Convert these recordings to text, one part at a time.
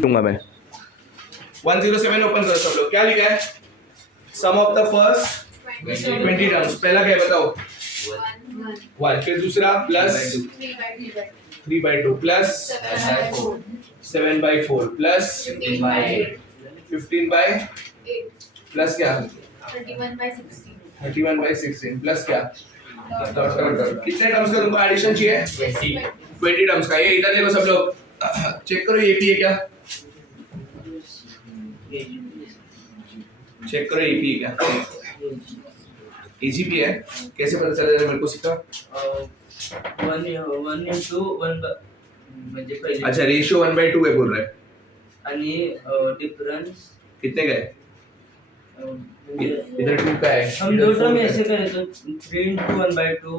दूंगा मैं 107 ओपन करो सब लोग। क्या लिखा है? सम ऑफ द फर्स्ट 20 टर्म्स। पहला क्या है बताओ? 1। फिर दूसरा प्लस 3/2 प्लस 7/4 प्लस 15/, प्लस क्या 31/16 प्लस क्या डॉट डॉट डॉट। कितने टर्म्स का तुमको एडिशन चाहिए? 20 टर्म्स का। ये इधर देखो सब लोग, चेक करो एपी है क्या, चेक करो एपी है क्या, एजीपी है। कैसे पता चलेगा मेरे को सिखा? 1:1 म्हणजे पहिले। अच्छा रेशियो 1/2 है बोल रहा है। आणि डिफरेंस कितने का है? इधर 2 का है। हम दो टर्म ऐसे करें तो 3 into 1/2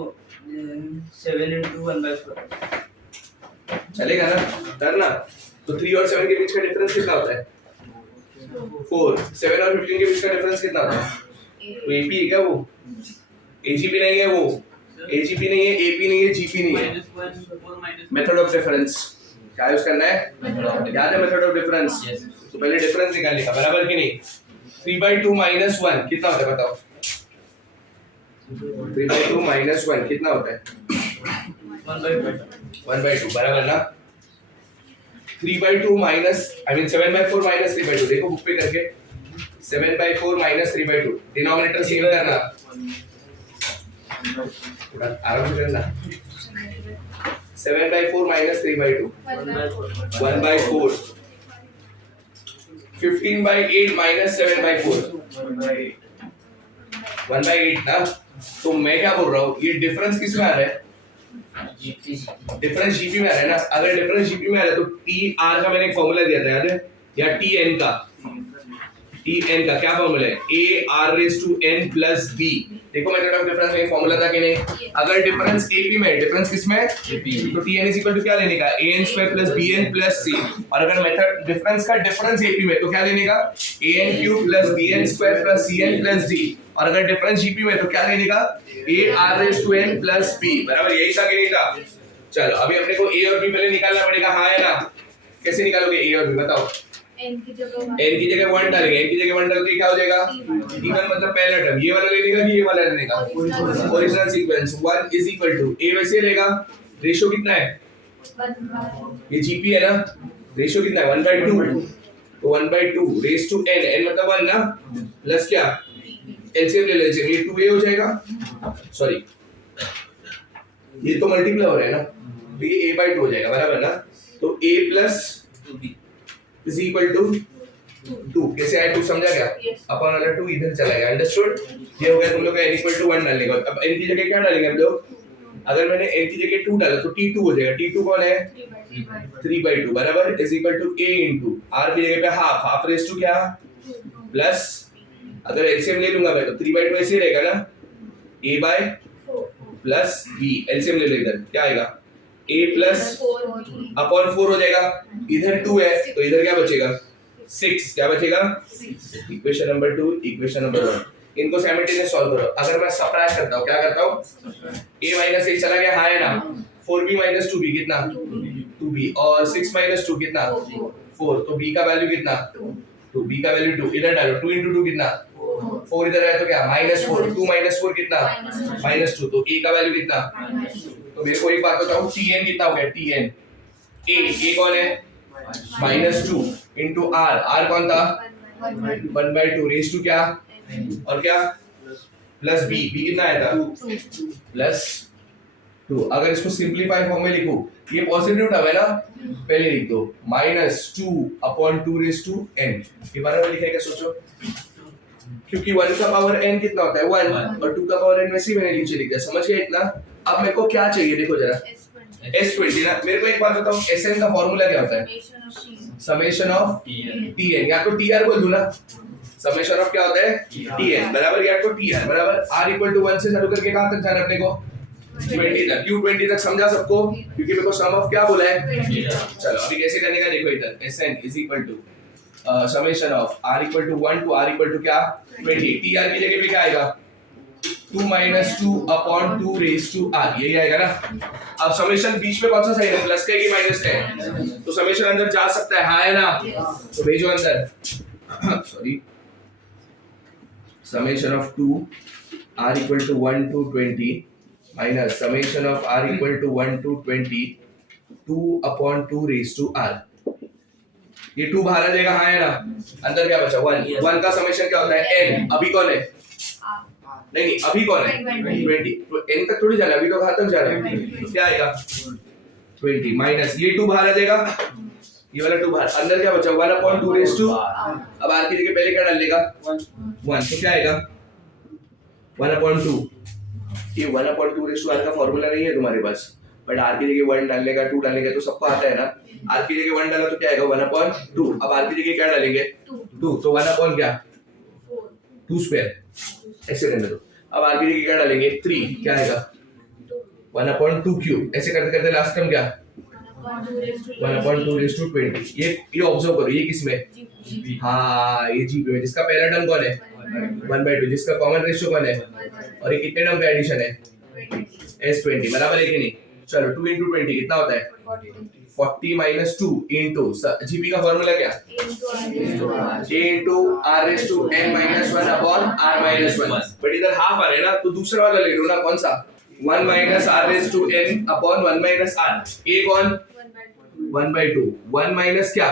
7 into 1/4 चलेगा ना? करना। तो 3 और 7 के बीच का डिफरेंस कितना होता है? 4। 7 और 15 के बीच का डिफरेंस कितना होता है? तो एपी है क्या वो? एजीपी नहीं है वो, एजीपी नहीं है, एपी नहीं है, जीपी नहीं है। मेथड ऑफ डिफरेंस क्या यूज करना है? याद है मेथड ऑफ डिफरेंस? तो पहले डिफरेंस निकालने का, बराबर कि नहीं? 3/2 माइनस 1 कितना होता है बताओ? 3/2 माइनस 1 कितना होता है? 1/2 बराबर ना? 3/2 माइनस 7/4 माइनस 3/2। देखो बुक पे करके 7/4 माइनस 3/2। डिनोमिनेटर सेम करना, थोड़ा आराम से करना। 7/4 माइनस 3/2 1/4। 15/8 माइनस 7/4 1/8 ना। तो मैं क्या बोल रहा हूँ, ये डिफरेंस किस में आ रहा है? डिफरेंस जीपी में आ रहा है ना। अगर डिफरेंस जीपी में आ रहा है तो टी आर का मैंने एक फॉर्मूला दिया था, याद है? या टी एन का, टी एन का क्या फॉर्मूला है? A R raise to N plus B. देखो मेथड ऑफ डिफरेंस में फॉर्मूला था कि नहीं? अगर डिफरेंस एपी में है, डिफरेंस किसमें है? तो T N is equal to क्या लेने का? A N square plus B N plus C. और अगर मेथड डिफरेंस का डिफरेंस एपी में तो क्या लेने का? A N cube plus B N square plus C N plus D. और अगर डिफरेंस जीपी में तो क्या लेने का? A R raise to N plus B. बराबर यही था कि नहीं था? चलो अभी अपने को ए और बी पहले निकालना पड़ेगा, हाँ है ना? कैसे निकालोगे ए और बी बताओ? n की जगह 1 डालेंगे, n की जगह 1 डाल के क्या हो जाएगा? इवन मतलब पहला टर्म ये वाला लेने का कि ये वाला लेने का? Original sequence 1 is equal to a वैसे रहेगा। रेशियो कितना है? ये जीपी है ना। रेशियो कितना है? 1/2। तो 1/2 रेज टू n, n मतलब 1 ना, प्लस क्या एलसीएम ले लो। एलसीएम ये 2a हो जाएगा, सॉरी ये तो मल्टीप्लाई हो रहा है ना, तो ये a/2 हो जाएगा, बराबर ना? तो a plus 2b is equal to 2। कैसे आया 2 समझा क्या? अपन वाला 2 इधर चला गया, अंडरस्टूड? ये हो गया तुम लोग का n इक्वल टू 1 डालने का। अब n की जगह क्या डालेंगे हम लोग? अगर मैंने n की जगह 2 डाला तो t2 हो जाएगा। t2 कौन है? 3/2 बराबर is equal to a into r की जगह पे हाफ, हाफ रेज टू क्या प्लस, अगर एलसीएम ले लूंगा मैं तो 3/2 ऐसे रहेगा ना, a by plus b। LCM ले लो, इधर क्या आएगा? a प्लस अपॉन 4 हो जाएगा। इधर 2 है तो इधर क्या बचेगा? 6। क्या बचेगा? Equation number 2 equation number 1। इनको साइमल्टेनियस सॉल्व करो। अगर मैं सबट्रैक्ट करता हूं, क्या करता हूं? a माइनस 1 चला गया, हाँ है ना? 4b माइनस 2b कितना? 2b। और 6 माइनस 2 कितना? 4। तो b का वैल्यू कितना? 2। b का वैल्यू 2। इधर डालो, 2 into 2 कितना? 4। इधर आया तो क्या? -4। 2 - 4 कितना? -2। तो a का वैल्यू कितना? तो मेरे को एक बात बताओ, tn कितना हो गया? tn a कौन है? -2 into r, r कौन था? 1/2 रेज टू क्या और क्या प्लस b, b कितना आया था? +2। अगर इसको सिंपलीफाई फॉर्म में लिखूं, ये पॉजिटिव टर्म है ना, पहले लिख दो -2/2 रेज टू n। ये बारे में लिखा है क्या सोचो? क्योंकि 1 का पावर n कितना होता है? 1 और 2 का पावर n वैसे ही मैंने नीचे लिख दिया। समझ गए इतना? अब मेरे को क्या चाहिए देखो जरा, S20 ना। मेरे को एक बात बताओ, Sn का फॉर्मूला क्या होता है? समेशन ऑफ Tn, या तो Tr बोल दूं ना। समेशन ऑफ क्या होता है? Tn बराबर, या तो Tr बराबर r इक्वल टू 1 से चालू करके कहां तक जाना अपने को? 20 तक। क्यों 20 तक समझा सबको? क्योंकि मेरे को सम ऑफ क्या बोला है? चलो अभी कैसे करने का देखो इधर। Sn is equal to summation of r equal to 1 to r equal to क्या 20। Tr की जगह पे क्या आएगा? 2 minus 2 upon 2 raised to r, यही आएगा ना। अब समेशन बीच में कौन सा साइन है, प्लस का है कि माइनस का है, तो समेशन अंदर जा सकता है, हाँ है ना, तो भेजो अंदर। Sorry, summation of 2 r equal to 1 to 20 minus summation of r equal to 1 to 20 2 upon 2 raised to r, ये 2 बाहर आ जाएगा, हाँ है ना, अंदर क्या बचा 1, 1 का समेशन क्या होता है n, अभी कौन है, नहीं अभी कौन है 20, तो n तक थोड़ी जाना है, अभी तो कहाँ तक जा रहा है, तो क्या आएगा 20 माइनस ये 2 बाहर आ जाएगा, ये वाला 2 बाहर, अंदर क्या बचा 1 अपॉन 2 रेज़ टू, अब r की जगह पहले क्या डाल लेगा 1, तो क्या आएगा 1 अपॉन 2, ये 1 अपॉन 2 रेज़ टू r का फॉर्मूला नहीं है तुम्हारे पास, बट r की जगह 1 डालने का 2 डालने का तो सबको आता है ना, r की जगह 1 डाला तो क्या आएगा 1 अपॉन 2, अब r की जगह क्या डालेंगे 2, तो 1 अपॉन क्या 2 स्क्वायर, ऐसे करने दो, अब r की जगह क्या डालेंगे 3, क्या आएगा 1 अपॉन 2 क्यूब, ऐसे करते करते लास्ट टर्म क्या 1 अपॉन 2 रेज़ टू 20, ये ऑब्जर्व करो, ये किसमें, हाँ ये जी में, जिसका पहला टर्म कौन है 1/2, जिसका कॉमन रेशियो कौन है, और ये कितने टर्म का एडिशन है s20, बराबर है कि नहीं, चलो 2 into 20 कितना होता है 40 minus 2 into जीपी का फॉर्मूला क्या a into r raised to n minus 1 upon r minus 1, but इधर हाफ आ रहा है ना, तो दूसरा वाला ले लो ना, कौन सा 1 minus r raised to n upon 1 minus r, a कौन 1/2, 1 minus क्या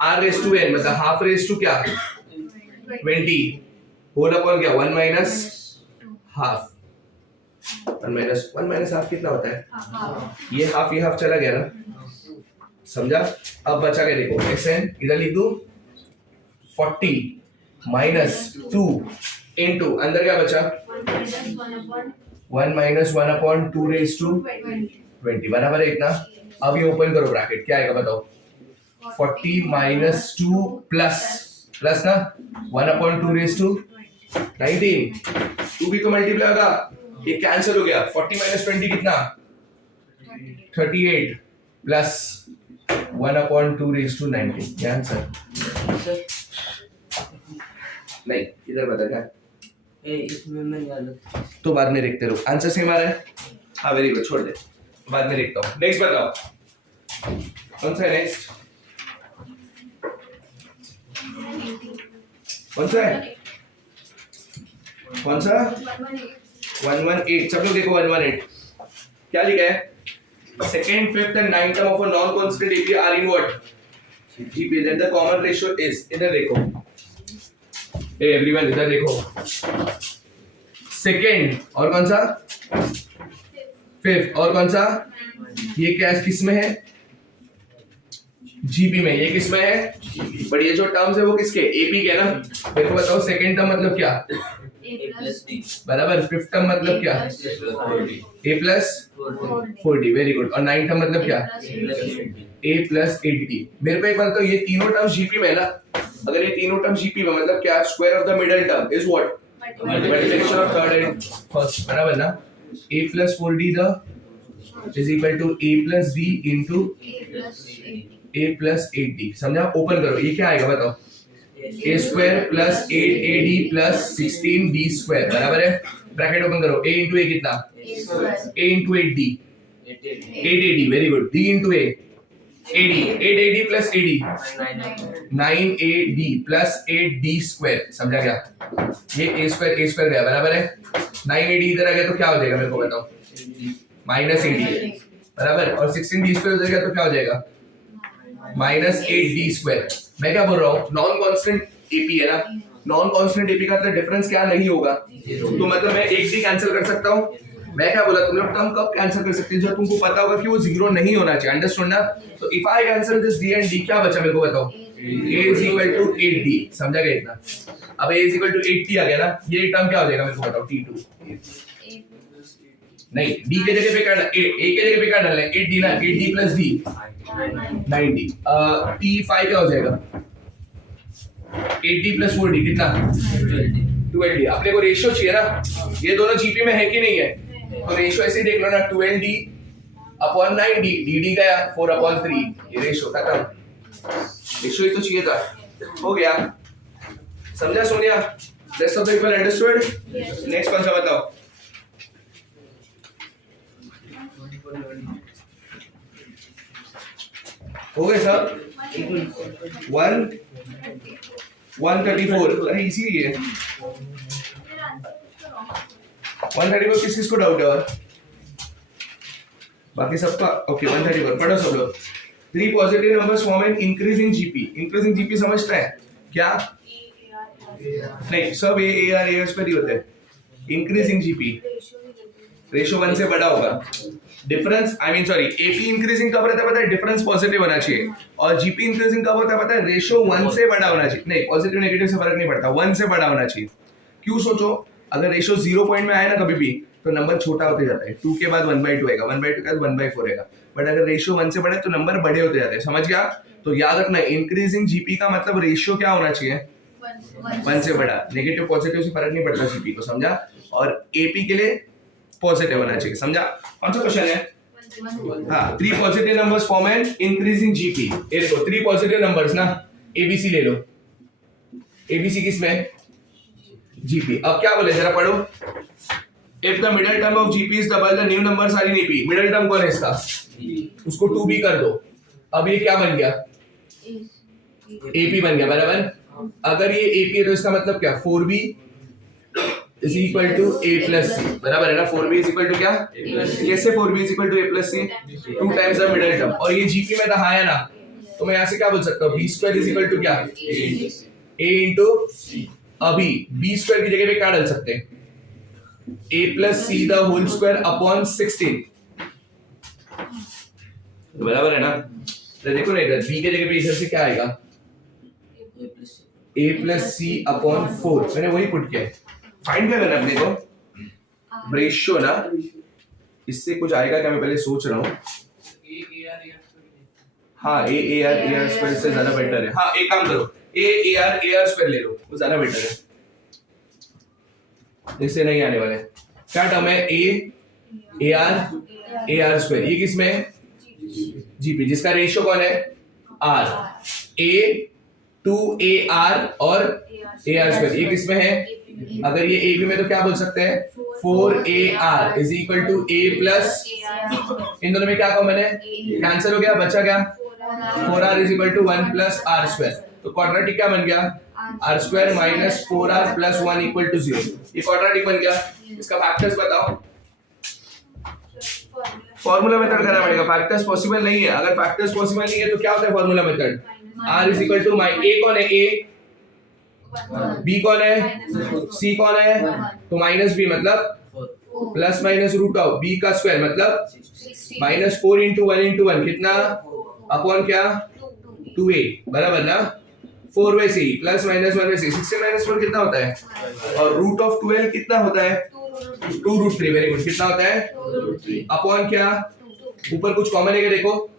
r raised to n मतलब हाफ raised to क्या 20 होल अपॉन क्या 1 minus हाफ, 1 minus हाफ कितना होता है, ये हाफ चला गया ना, समझा। अब बचा के देखो xn, इधर लिख दो 40 minus 2 into अंदर क्या बचा 1 minus 1 upon 2 raised to 20, बराबर है इतना। अब ये ओपन करो ब्रैकेट, क्या आएगा बताओ 40 minus 2 प्लस ना 1 upon 2 raised to 19, 2 भी तो मल्टीप्लाई होगा, ये कैंसिल हो गया, 40 minus 20 कितना 38 प्लस 1 upon 2 raised to 19, क्या आंसर, नहीं इधर बता क्या इसमें मैं गलत, तो बाद में देखते रहो, आंसर सेम आ रहा है, हाँ वेरी गुड, छोड़ दे बाद में देखता हूँ। नेक्स्ट बताओ कौन सा है, नेक्स्ट कौन सा है, कौन सा 118, सब लोग देखो 118 क्या लिखा है, second, fifth and ninth term of a non-constant AP are in what GP, then the common ratio is, इधर देखो, hey everyone इधर देखो, second और कौन सा fifth और कौन सा, ये क्या किस में है GP में, ये किस में है, बट ये जो टर्म्स है वो किसके AP के ना, मेरे को बताओ सेकंड टर्म मतलब क्या बराबर, फिफ्थ टर्म मतलब क्या a plus 40, वेरी गुड, और नाइन्थ टर्म मतलब क्या a plus 80। मेरे पे एक बात तो ये तीनों टर्म जीपी में है ना, अगर ये तीनों टर्म जीपी में मतलब क्या square of the middle term is what multiplication of third and first, बराबर ना, a plus 4d the is equal to a plus d into a plus 8d, समझा। ओपन करो, ये क्या आएगा बताओ a square plus 8ad plus 16d square, बराबर है, ब्रैकेट ओपन करो, a into a कितना a into 8d 8ad, very good, d into a 8ad plus 8d 9ad plus 8d square, समझा क्या, ये a square गया, बराबर है, 9ad इधर आ गया तो क्या हो जाएगा मेरे को बताओ माइनस 8d, बराबर, और 16d square उधर गया तो क्या हो जाएगा माइनस 8d स्क्वायर। मैं क्या बोल रहा हूँ, नॉन कांस्टेंट एपी है ना, नॉन कांस्टेंट एपी का डिफरेंस क्या नहीं होगा, तो मतलब मैं एक डी कैंसिल कर सकता हूँ। मैं क्या बोला, तुम लोग टर्म कब कैंसिल कर सकते हैं जब तुमको पता होगा कि वो जीरो नहीं होना चाहिए, अंडरस्टैंड ना। तो if I cancel this D and D, क्या बचा मेरे को बताओ, a is equal to 8d, समझा गया इतना। अब a is equal to 8t आ गया ना, ये टर्म क्या हो जाएगा मेरे को बताओ, t2 नहीं, d के जगह पे क्या, a के जगह पे क्या डालना है, 8d ना, 8d plus d 90, t5 क्या हो जाएगा 8d plus 4d कितना 12d। अपने को रेशियो चाहिए ना, ये दोनों जीपी में है कि नहीं है, तो रेशियो ऐसे ही देख लो ना, 12d अपॉन 9d, dd गया 4 अपॉन 3, ये रेशियो खत्म, रेशियो ही तो चाहिए था, हो गया, समझा Sonia. Rest of the people understood? Yes. Next कौन सा बताओ? हो गए सब? 134, अरे इसी है 134। किस को डाउट है और बाकी सबका? ओके 134 पढ़ो सब लोग। 3 positive numbers form an increasing GP. Increasing GP समझते हैं क्या? नहीं, सब ए आर एस पर ही होता है। इंक्रीजिंग जीपी रेशो 1 से बड़ा होगा। Difference I mean sorry AP increasing कब रहता है पता है? डिफरेंस पॉजिटिव होना चाहिए। और जीपी इंक्रीजिंग कब होता है पता है? रेशो 1 से बड़ा होना चाहिए। नहीं, पॉजिटिव नेगेटिव से फर्क नहीं पड़ता, 1 से बड़ा होना चाहिए। क्यों सोचो, अगर रेशो 0 पॉइंट में आए ना कभी भी तो नंबर छोटा होते जाता है। 2 के बाद 1/2 आएगा, 1/2 के बाद 1/4 आएगा। बट अगर रेशियो 1 से बड़ा है तो नंबर बड़े होते जाते हैं। समझ गया? तो याद रखना इंक्रीजिंग जीपी का मतलब रेशियो क्या होना चाहिए? 1 से बड़ा। नेगेटिव पॉजिटिव से फर्क नहीं पड़ता जीपी को, समझा? और एपी के लिए पॉजिटिव होना चाहिए, समझा? कौन सा क्वेश्चन है? हाँ, 3 positive numbers form an increasing GP. ये देखो 3 पॉजिटिव नंबर्स ना, एबीसी ले लो। एबीसी किसमें? जीपी। अब क्या बोले जरा पढ़ो। If the middle term of GP is double, the new numbers are in AP. Middle term कौन है इसका? उसको 2B कर दो। अब ये क्या बन गया? AP बन गया, बराबर? अगर ये AP है तो इसका मतलब क्या? 4B is equal to A plus C, बराबर है ना? 4B is equal to क्या? कैसे 4B is equal to A plus C? 2 times the middle term। और ये GP में रहा है ना, तो मैं यहाँ से क्या बोल सकता हूँ? B square is equal to क्या? A into अभी B square की जगह पे क्या डाल सकते हैं? A plus C the whole square upon 16, बराबर है ना? तो देखो ना इधर B के जगह पे इधर से क्या आएगा? A plus C upon 4। मैंने वही पुट किया है। फाइंड क्या करना अपने को? रेशियो ना, इससे कुछ आएगा क्या मैं पहले सोच रहा हूँ। हाँ ए आर स्क्वायर से ज्यादा बेटर है। हाँ एक काम करो, ए आर स्क्वायर ले लो, वो ज्यादा बेटर है। इससे नहीं आने वाले। क्या टर्म है? A R square. ये किसमें है? जीपी, जिसका रेशियो कौन है? R. A to A R और ए आर स्क्वायर। ये किसमें है? अगर ये ए बी में तो क्या बोल सकते हैं? 4AR is equal to A plus, इन दोनों में क्या कॉमन है? कैंसिल हो गया, बचा क्या? 4R is equal to 1 plus R square. तो क्वाड्रेटिक क्या बन गया? R square minus 4R plus 1 equal to 0। ये क्वाड्रेटिक बन गया। इसका फैक्टर्स बताओ। फॉर्मूला मेथड करना पड़ेगा, फैक्टर्स पॉसिबल नहीं है। अगर फैक्टर्स पॉसिबल नहीं है तो क्या होता है formula method? R is equal to A कौन है? ए। बी कौन है? सी कौन है? तो माइनस बी मतलब plus minus root of B का स्क्वायर मतलब माइनस 4 इंटू 1 इंटू 1 कितना? अपॉन क्या? 2a, बराबर ना? 4 वैसे ही प्लस माइनस 1 वैसे 16 माइनस 1 कितना होता है? और रूट ऑफ 12 कितना होता है? 2√3। Very good. कितना होता है? अपॉन क्या? ऊपर कुछ कॉमन है क्या? देखो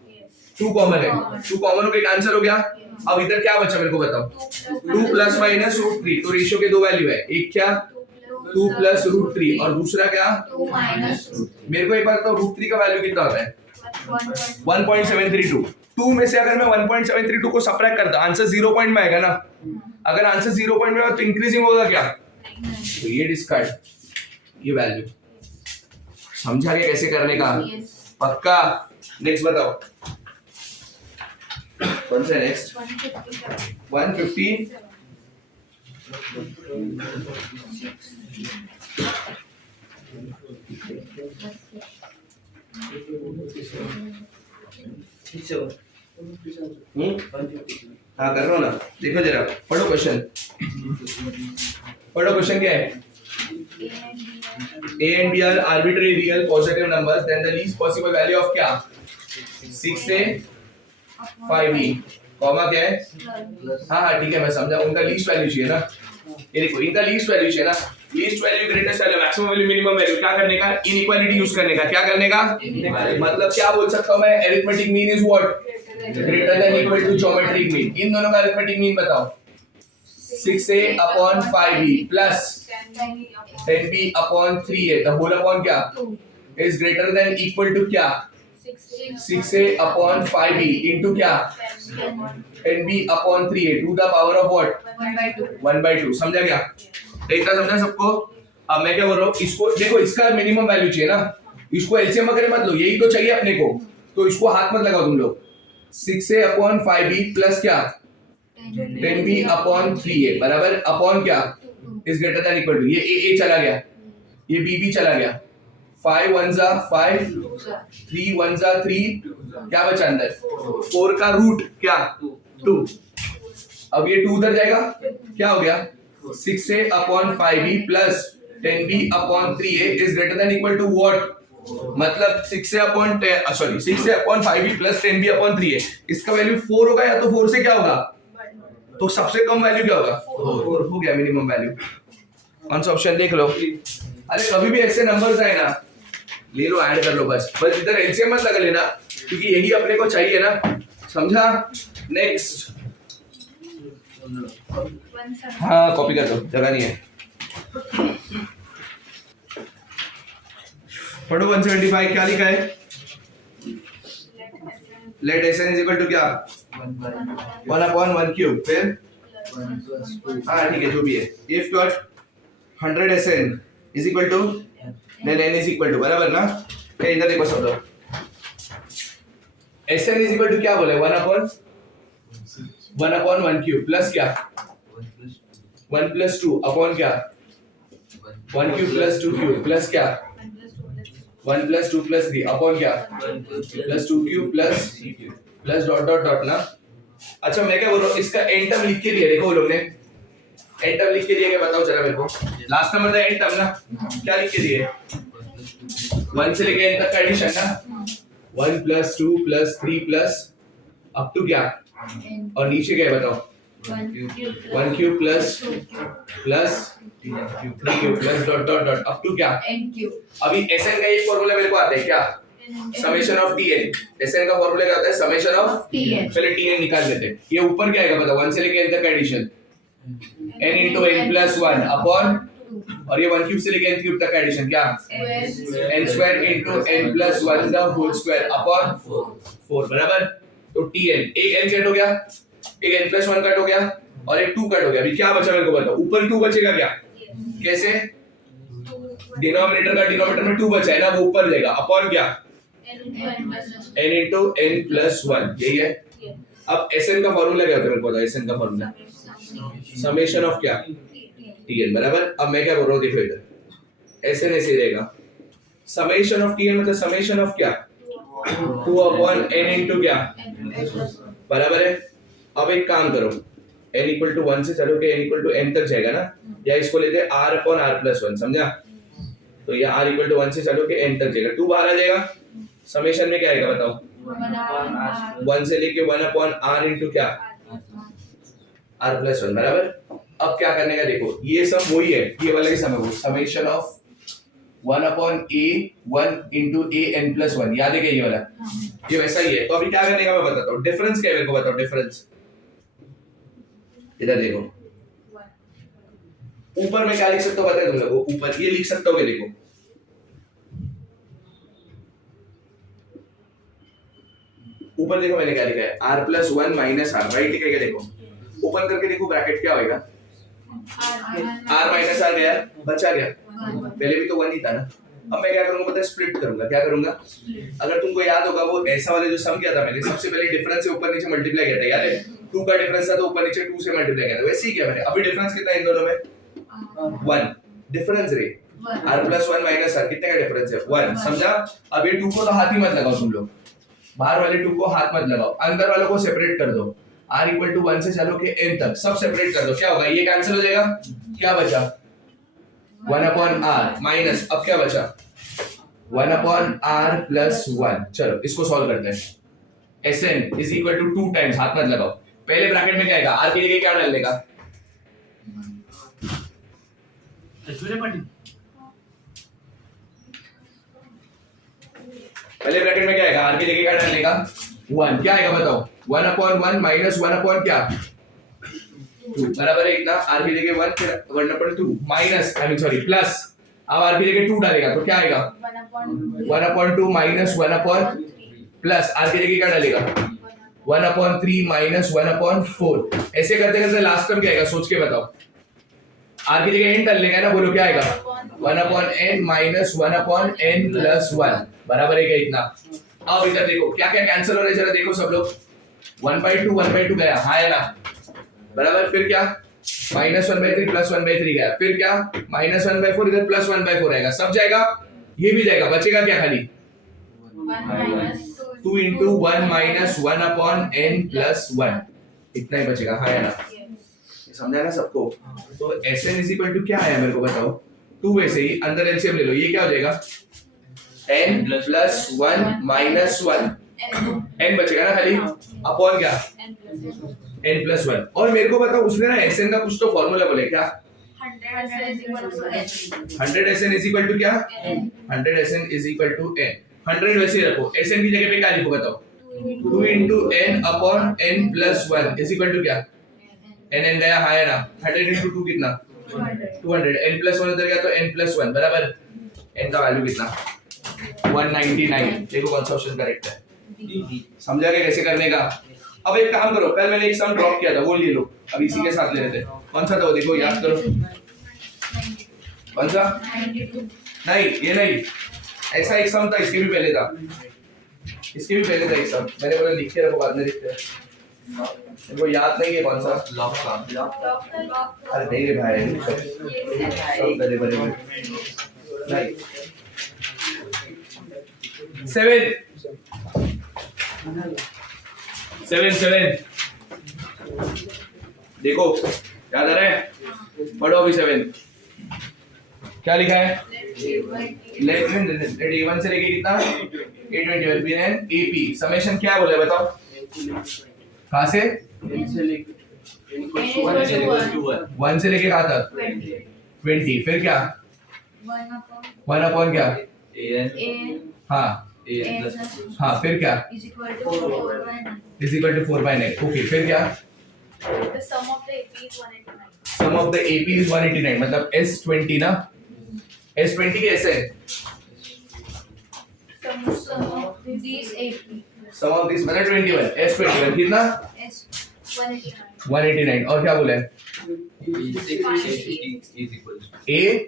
2 कॉमन है, 2 कॉमन हो गया, आंसर हो गया। अब इधर क्या बचा मेरे को बताओ? 2 प्लस माइनस √3। तो रेशियो के दो वैल्यू है, एक क्या? 2 प्लस √3 और दूसरा क्या? 2 माइनस। मेरे को एक बात बताओ, √3 का वैल्यू कितना होता है? 1.732। 2 में से अगर मैं 1.732 को सबट्रैक्ट करता आंसर 0 पॉइंट में आएगा ना। अगर आंसर 0 पॉइंट में आएगा तो इंक्रीजिंग होगा क्या? तो ये डिस्कार्ड, ये वैल्यू। समझा गया कैसे करने का? पक्का? नेक्स्ट बताओ कौन सा नेक्स्ट? 150। हाँ कर रहा हूँ ना, देखो जरा, पढ़ो क्वेश्चन। पढ़ो क्वेश्चन क्या है? A and B are arbitrary real positive numbers, then the least possible value of क्या? 6A 5B, कॉमा क्या है? हाँ ठीक है मैं समझा, उनका लीस्ट वैल्यू चाहिए ना। ये देखो इनका लीस्ट वैल्यू चाहिए ना। Least value, greatest value, maximum value, minimum value, क्या करने का? इनइक्वालिटी यूज करने का। क्या करने का? मतलब क्या बोल सकता हूँ मैं? Arithmetic mean is what? Greater than equal to geometric mean. इन दोनों का अरिथमेटिक मीन बताओ। 6A upon 5B plus 10B upon 3A, the whole upon क्या? is greater than equal to क्या? 6A upon 5B into क्या? 10B upon 3A to the power of what? 1/2। समझा क्या? इतना समझा सबको? अब मैं क्या बोल रहा हूँ, इसको देखो, इसका मिनिमम वैल्यू चाहिए ना, इसको एलसीएम वगैरह मत लो, यही तो चाहिए अपने को, तो इसको हाथ मत लगाओ तुम लोग। 6a अपॉन 5b प्लस क्या 10b अपॉन 3a बराबर अपॉन क्या is greater than equal to, ये a चला गया, ये b भी चला गया, 5 1 जा 5, 3 1 जा 3, क्या बचा अंदर 4 का रूट क्या 2, अब ये 2 उधर जाएगा, क्या हो गया 6a upon 5b plus 10b upon 3a is greater than equal to what, मतलब 6a upon 6a upon 5b plus 10b upon 3a, इसका वैल्यू 4 होगा या तो 4 से क्या होगा, तो सबसे कम वैल्यू क्या होगा 4 हो गया मिनिमम वैल्यू। कौन सा ऑप्शन देख लो, अरे कभी भी ऐसे नंबर्स आए ना ले लो ऐड कर लो बस इधर एलसीएम मत लगा लेना क्योंकि यही अपने को चाहिए ना, समझा? नेक्स्ट, हाँ कॉपी कर दो, जगह नहीं है, पढ़ो 175 क्या लिखा है, let Sn is equal to क्या 1 अपॉन 1 क्यूब, फिर हाँ ठीक है जो भी है, if got 100 Sn is equal to then n is equal to, बराबर ना? क्या इधर देखो सब लोग, Sn इज इक्वल टू क्या बोले 1 अपॉन 1 क्यूब प्लस क्या 1 प्लस 2 अपॉन क्या 1 क्यूब प्लस 2 क्यूब प्लस क्या 1 प्लस 2 प्लस 3 अपॉन क्या plus 2 cube plus dot dot dot ना। अच्छा मैं क्या बोल रहा हूँ, इसका एंड टर्म लिख के दिया, देखो वो लोग ने एंड टर्म लिख के दिया, क्या बताओ जरा मेरे को, लास्ट नंबर था एंड टर्म ना, क्या लिख के दिए 1 से लेके एंड तक का एडिशन ना, 1 plus 2 plus 3 plus up to क्या, और नीचे क्या है बताओ 1 cube plus 3 cube plus dot dot dot up to क्या n क्यूब। अभी Sn का एक फॉर्मूला मेरे को आता है क्या, समेशन ऑफ Tn, Sn का फॉर्मूला क्या होता है समेशन ऑफ Tn। पहले Tn निकाल लेते हैं, ये ऊपर क्या आएगा बताओ 1 से लेके n तक का addition n into n plus 1 upon, और ये 1 क्यूब से लेके n क्यूब तक का एडिशन क्या n square into n plus 1 the whole square upon 4 बराबर, तो Tn एक n कट हो गया, एक n plus 1 कट हो गया और एक 2 कट हो गया, अभी क्या बचा मेरे को बताओ, ऊपर 2 बचेगा क्या, कैसे डिनोमिनेटर का डिनोमिनेटर में 2 बचा है ना, वो ऊपर जाएगा अपॉन क्या n into n plus 1, यही है। अब Sn का फॉर्मूला क्या होता है मेरे को बताओ, Sn का फॉर्मूला समेशन ऑफ क्या Tn बराबर, अब मैं क्या बोल रहा हूँ देखो इधर Sn ऐसे रहेगा, समेशन ऑफ Tn मतलब समेशन ऑफ क्या 2 अपॉन n into क्या बराबर है। अब एक काम करो n इक्वल टू 1 से चलो के n इक्वल टू n तक जाएगा ना, या इसको लेते हैं r अपॉन r प्लस 1, समझा? तो ये r इक्वल टू 1 से चलो के n तक जाएगा, 2 बाहर आ जाएगा, समेशन में क्या आएगा बताओ 1 से लेके 1 अपॉन r इंटू क्या r प्लस 1 बराबर। अब क्या करने का देखो, ये सब वही है, ये वाला ही सम है वो, summation of 1 upon a 1 into a n plus 1, याद है क्या ये वाला, ये वैसा ही है। तो अभी क्या करने का मैं बताता हूँ, डिफरेंस क्या है मेरे को बताओ, डिफरेंस इधर देखो, ऊपर में क्या लिख सकता हूँ पता है तुम लोगों को, ऊपर ये लिख सकता हूँ, देखो ऊपर देखो मैंने क्या लिखा है r plus 1 minus r, right लिखा है, देखो ओपन करके देखो ब्रैकेट क्या होएगा r माइनस r गया, बचा गया, पहले भी तो 1 ही था ना। अब मैं क्या करूंगा पता है, स्प्लिट करूंगा, क्या करूंगा, अगर तुमको याद होगा वो ऐसा वाले जो सम किया था मैंने, सबसे पहले डिफरेंस से ऊपर नीचे मल्टीप्लाई किया था, याद है 2 का डिफरेंस था तो ऊपर नीचे 2 से मल्टीप्लाई किया था, वैसे ही किया मैंने। अभी डिफरेंस कितना है इन दोनों में 1, डिफरेंस रे r प्लस 1 माइनस r, कितने का डिफरेंस है 1, समझा? अब ये 2 को तो हाथ ही मत लगाओ तुम लोग, बाहर वाले 2 को हाथ मत लगाओ, अंदर वालों को सेपरेट कर दो, r इक्वल टू 1 से चलो के n तक सब सेपरेट कर दो, क्या होगा ये कैंसिल हो जाएगा, क्या बचा 1 अपॉन r माइनस, अब क्या बचा 1 अपॉन r प्लस 1। चलो इसको सॉल्व करते हैं, Sn is equal to 2 times, हाथ मत लगाओ, पहले ब्रैकेट में क्या आएगा, r की जगह क्या डालने का पहले ब्रैकेट में क्या आएगा, r की जगह क्या डालने का 1, क्या आएगा बताओ 1 अपॉन 1 माइनस 1 अपॉन क्या 2 बराबर है इतना, r की जगह 1 फिर 1 upon 2 minus I mean sorry plus, अब r की जगह 2 डालेगा तो क्या आएगा 1 upon 2 minus 1 upon plus, r की जगह क्या डालेगा 1 अपॉन 3 माइनस 1 अपॉन 4, ऐसे करते करते लास्ट टर्म क्या आएगा सोच के बताओ, आर की जगह एन डालने का है ना, बोलो क्या आएगा 1/n माइनस 1/n प्लस 1 बराबर है क्या इतना। अब इधर देखो क्या क्या कैंसिल हो रहा है, जरा देखो सब लोग। 1/2 गया, हाँ है ना, बराबर। फिर क्या -1/3 प्लस 1/3 गया, फिर क्या -1/4 इधर प्लस 1/4 आएगा, सब जाएगा, ये भी जाएगा, बचेगा क्या खाली 2 into 1 minus 1/n plus 1 इतना ही बचेगा, हाँ है ना, समझा ना सबको। तो Sn इज इक्वल टू क्या आया मेरे को बताओ, 2 वैसे ही अंदर एलसीएम ले लो, ये क्या हो जाएगा n प्लस 1 माइनस 1 n बचेगा ना खाली, अपॉन क्या n प्लस 1। और मेरे को बताओ उसने ना Sn का कुछ तो फॉर्मूला बोले क्या, 100 Sn इज इक्वल टू क्या 100 Sn is equal to n। 100 वैसे ही रखो, Sn की जगह पे क्या लिखो बताओ 2 into n upon n plus 1 is equal to क्या n गया, हाँ है ना, 100 into 2 कितना 200, n प्लस 1 उधर गया तो n प्लस 1 बराबर, n का वैल्यू कितना 199। देखो कौन सा ऑप्शन करेक्ट है, समझा क्या कैसे करने का। अब एक काम करो, कल मैंने एक सम ड्रॉप किया था वो ले लो, अब इसी के साथ ले लेते हैं। कौन सा था वो देखो, याद करो कौन सा, नहीं ये नहीं, ऐसा एक सम था, इसके भी पहले था, इसके भी पहले था एक सम, मैंने बोला लिख के रखो बाद में लिखते हैं, मेरे को याद नहीं है कौन सा, लॉक का, अरे नहीं रे भाई सब बड़े बड़े नहीं 7 देखो याद आ रहा है, पढ़ो अभी 7 क्या लिखा है, लेट A1 से लेके कितना A21 भी है AP समेशन क्या बोले बताओ, कहाँ से 1 से लेके कहाँ तक 20, फिर क्या 1 अपॉन क्या हाँ हाँ, फिर क्या इज इक्वल टू 4/9, ओके, फिर क्या The sum of the AP is 189. Sum of the AP is 189, मतलब S20 ना, S20 के ऐसे Sum of these AP sum of this मतलब 21 S21 कितना is 189. 189, और क्या बोला है A A6 into A6.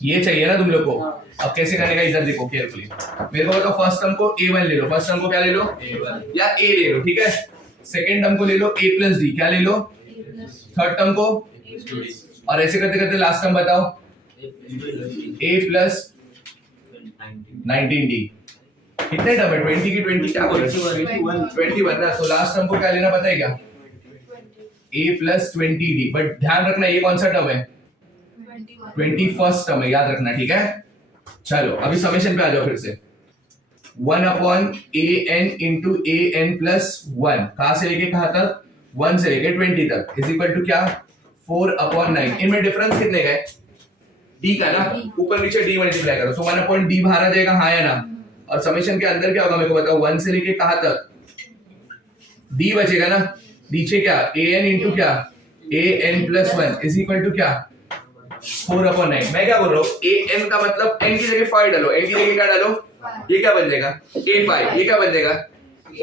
ये चाहिए ना तुम लोग को। अब कैसे करने का इधर देखो केयरफुली, मेरे को बताओ फर्स्ट टर्म को A1 ले लो, फर्स्ट टर्म को क्या ले लो A1 या A ले लो, ठीक है। सेकंड टर्म को ले लो A प्लस D, क्या ले लो थर्ड टर्म को, और ऐसे करते करते लास्ट टर्म बताओ A प्लस 19D, कितने टर्म है 20 की 20 क्या बोल रहे 21 ना, तो लास्ट टर्म को क्या लेना पता है क्या A प्लस 20D, बट ध्यान रखना ये कौन सा टर्म है 21st टर्म है, याद रखना, ठीक है। चलो अभी समेशन पे आ जाओ फिर से, 1 upon an into an plus 1, कहां से लेके कहां तक 1 से लेके 20 तक इज इक्वल टू क्या 4 अपॉन 9। इनमें डिफरेंस कितने का है d का ना, ऊपर नीचे d मल्टीप्लाई करो तो 1 अपॉन d बाहर आ जाएगा, हाँ या ना, और समेशन के अंदर क्या होगा मेरे को बताओ 1 से लेके कहां तक d बचेगा ना, नीचे क्या an इंटू क्या an plus 1 is equal to क्या 4 अपॉन 9। मैं क्या बोल रहा हूँ an का मतलब n की जगह 5 डालो, n की जगह क्या डालो, ये क्या बन जाएगा A5, ये क्या बन जाएगा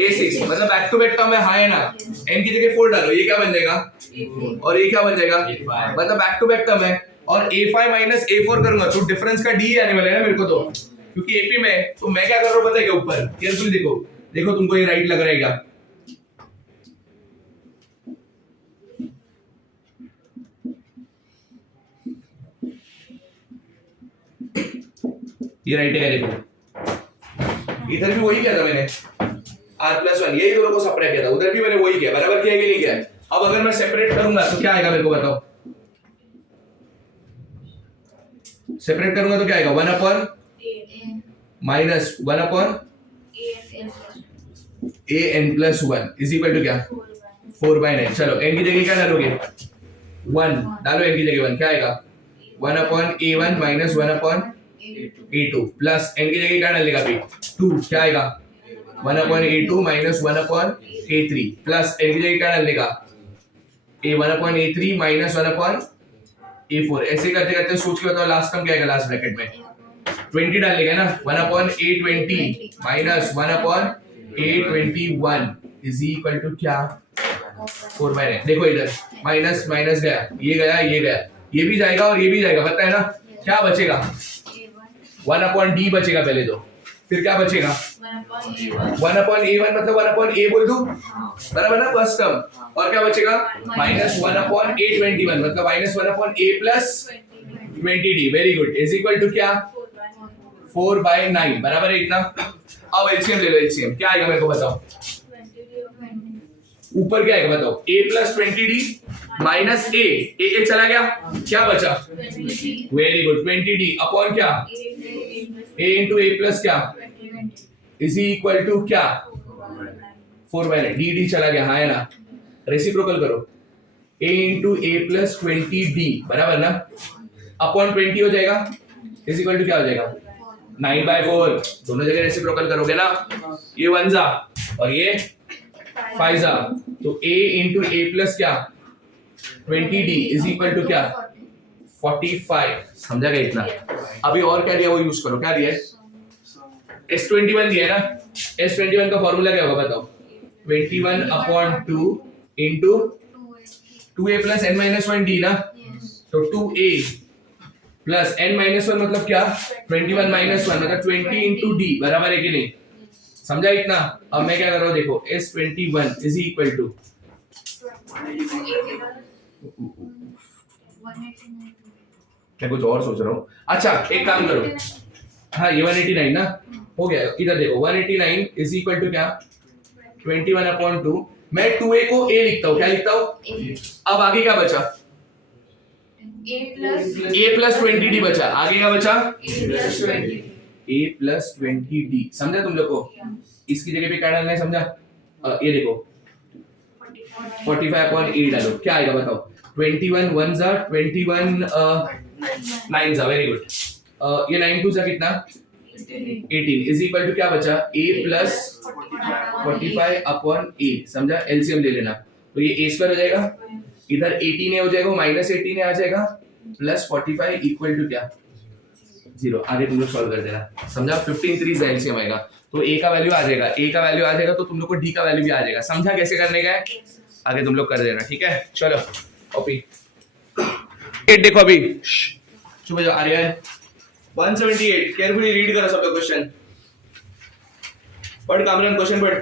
A6, मतलब बैक टू बैक टर्म है, हाँ है ना, n की जगह 4 डालो, ये क्या बन जाएगा और ये क्या बन जाएगा मतलब बैक टू बैक टर्म है, और A5 माइनस A4 करूंगा तो डिफरेंस का D आने वाला है ना मेरे को, तो क्योंकि AP में, तो मैं क्या कर रहा हूँ पता है क्या, ऊपर केयरफुली देखो, देखो तुमको ये राइट लग रहेगा, ये राइट है, देखो इधर भी वही किया था मैंने r+1, यही दोनों को सेपरेट किया था, उधर भी मैंने वही किया, बराबर किया कि नहीं किया। अब अगर मैं सेपरेट करूंगा तो क्या आएगा मेरे को बताओ, सेपरेट करूंगा तो क्या आएगा 1 upon minus 1 upon an plus 1 is equal to क्या 4/9। चलो n की जगह क्या डालोगे 1 डालो, n की जगह 1 क्या आएगा 1 upon A1 minus 1 upon A2 plus n की जगह क्या डालेगा भी 2, क्या आएगा 1 upon A2 minus 1 upon A3 plus n की जगह क्या डालेगा A1 upon A3 minus 1 upon A4। ऐसे करते करते सोच के बताओ लास्ट टर्म क्या आएगा, लास्ट ब्रैकेट में 20 डालेगा ना, 1 upon A20 minus 1 upon A21 is equal to क्या 4/9 देखो इधर माइनस माइनस गया, ये गया, ये गया, ये भी जाएगा और ये भी जाएगा, पता है ना? क्या बचेगा? 1/d बचेगा पहले तो, फिर क्या बचेगा? 1/a1 मतलब 1/a बोल दूं, बराबर ना फर्स्ट टर्म, और क्या बचेगा? -1/a21 मतलब -1/a plus 20d, very good, is equal to क्या? 4/9, बराबर है इतना। अब एलसीएम ले लो, एलसीएम क्या आएगा मेरे को बताओ? ऊपर क्या आएगा बताओ? a plus 20d minus a चला गया, क्या बचा? वेरी गुड, 20d अपॉन क्या? a इंटू a प्लस क्या? इज इक्वल टू क्या? 4/9, dd चला गया, हाँ है ना? रेसिप्रोकल करो, a into a plus 20d बराबर ना, अपॉन 20 हो जाएगा, इज इक्वल टू क्या हो जाएगा? 9/4, दोनों जगह रेसिप्रोकल करोगे ना, ये 1 जा और ये 5 जा, तो a इंटू a प्लस क्या? 20d इज इक्वल टू क्या? 45, समझा गया इतना? अभी और क्या दिया वो यूज करो, क्या दिया है? S21 दिया है ना, S21 का फॉर्मूला क्या होगा बताओ? 21/2 इंटू 2a प्लस n-1d ना, तो 2a प्लस n-1 मतलब क्या? 21 - 1 मतलब 20 इंटू d, बराबर है कि नहीं? समझा इतना? अब मैं क्या कर रहा हूँ देखो, S21 इज इक्वल टू मैं कुछ और सोच रहा हूँ। अच्छा एक काम करो, हाँ ये 189 ना हो गया, इधर देखो 189 इज इक्वल टू क्या? 21/2, मैं 2a को a लिखता हूँ, क्या लिखता हूँ? अब आगे क्या बचा? a प्लस 20d बचा, आगे क्या बचा? a प्लस 20d, समझा तुम लोग को? इसकी जगह पे क्या डालना है, समझा? ये देखो 45/a डालो, क्या आएगा बताओ? 21 1 जा 21 9 जा, वेरी गुड, ये 9 2 जा कितना? 18 इज इक्वल टू क्या बचा? a प्लस 45/a, समझा? एलसीएम ले लेना, तो ये a स्क्वायर हो जाएगा, इधर 18a हो जाएगा, माइनस 18a आ जाएगा, प्लस 45 इक्वल टू क्या? 0, आगे तुम लोग सॉल्व कर देना, समझा? 15 3 एलसीएम आएगा, तो a का वैल्यू आ जाएगा, a का वैल्यू आ जाएगा तो तुम लोग को d का वैल्यू भी आ जाएगा, समझा कैसे करने का है? आगे तुम लोग कर देना, ठीक है? चलो कॉपी 8 देखो, अभी चुप हो जाओ, आ रहा है 178, केयरफुली रीड करो सब लोग, क्वेश्चन पढ़, कामरान क्वेश्चन पढ़,